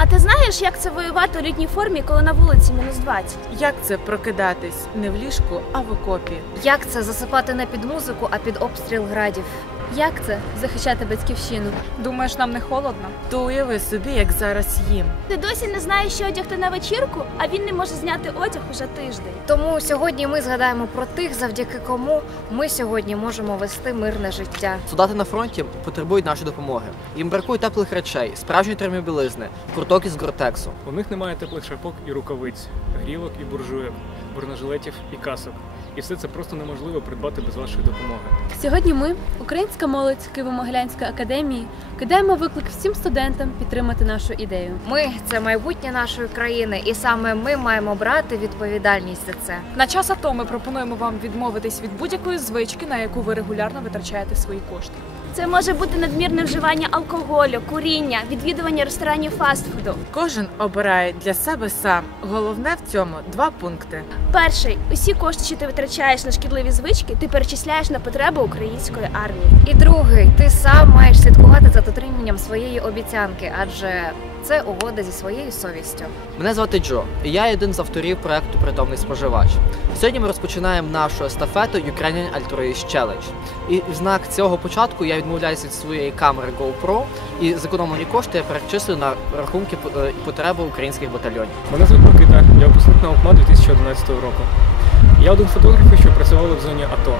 А ти знаєш, як це воювати у літній формі, коли на вулиці мінус 20? Як це прокидатись не в ліжку, а в окопі? Як це засипати не під музику, а під обстріл градів? Як це захищати батьківщину? Думаєш, нам не холодно? То уяви собі, як зараз їм. Ти досі не знаєш, що одягти на вечірку, а він не може зняти одяг уже тиждень. Тому сьогодні ми згадаємо про тих, завдяки кому ми сьогодні можемо вести мирне життя. Солдати на фронті потребують нашої допомоги. Їм бракує теплих речей, справжньої термобілизни, курток із гортексу. У них немає теплих шапок і рукавиць, грілок і буржуйок, бронежилетів і касок. І все це просто неможливо придбати без вашої допомоги. Сьогодні ми, українська молодь Києво-Могилянської академії, кидаємо виклик всім студентам підтримати нашу ідею. Ми це майбутнє нашої країни, і саме ми маємо брати відповідальність за це. На час АТО ми пропонуємо вам відмовитись від будь-якої звички, на яку ви регулярно витрачаєте свої кошти. Це може бути надмірне вживання алкоголю, куріння, відвідування ресторанів фастфуду. Кожен обирає для себе сам. Головне в цьому два пункти. Перший усі кошти, що ти витрачаєш на шкідливі звички, ти перечисляєш на потреби української армії. І другий, ти сам маєш слідкувати за дотриманням своєї обіцянки, адже це угода зі своєю совістю. Мене звати Джо, і я один з авторів проекту Притомний споживач. Сьогодні ми розпочинаємо нашу естафету Ukrainian Altruist Challenge. І в знак цього початку я відмовляюся від своєї камери GoPro і зекономлені кошти я перечислю на рахунки е, потреби українських батальйонів. Мене звуть Микита, я випускник наукма 2011 року. Я один з фотографів, що працювали в зоні АТО.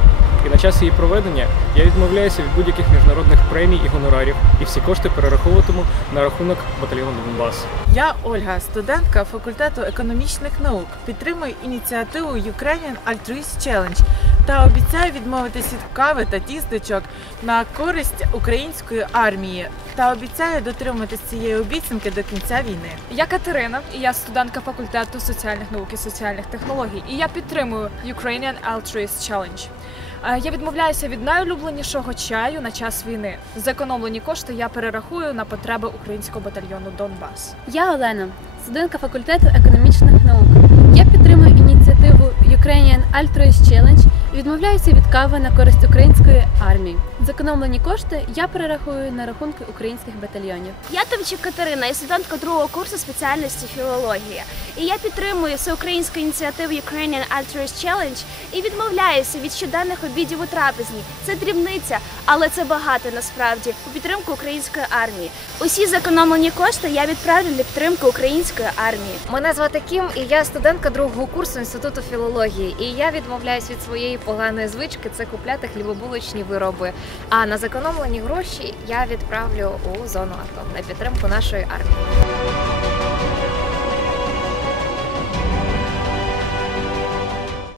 І на час її проведення я відмовляюся від будь-яких міжнародних премій і гонорарів, і всі кошти перераховуватиму на рахунок батальйону Донбас. Я Ольга, студентка факультету економічних наук. Підтримую ініціативу Ukrainian Altruist Challenge та обіцяю відмовитись від кави та тістечок на користь української армії. Та обіцяю дотриматись цієї обіцянки до кінця війни. Я Катерина, і я студентка факультету соціальних наук і соціальних технологій. І я підтримую Ukrainian Altruist Challenge. Е, Я відмовляюся від найулюбленішого чаю на час війни. Зекономлені кошти я перерахую на потреби українського батальйону Донбас. Я Олена, студентка факультету економічних наук. Я підтримую ініціативу Ukrainian Altruist Challenge і відмовляюся від кави на користь української армії. Зекономлені кошти я перерахую на рахунки українських батальйонів. Я Томчик Катерина, я студентка другого курсу спеціальності філологія. І я підтримую всеукраїнську ініціативу Ukrainian Altruist Challenge і відмовляюся від щоденних обідів у трапезні. Це дрібниця, але це багато насправді у підтримку української армії. Усі зекономлені кошти я відправлю для підтримки української армії. Мене звати Кім, і я студентка другого курсу інституту філології. І я відмовляюсь від своєї поганої звички це купляти хлібобулочні вироби. А на зекономлені гроші я відправлю у зону АТО на підтримку нашої армії.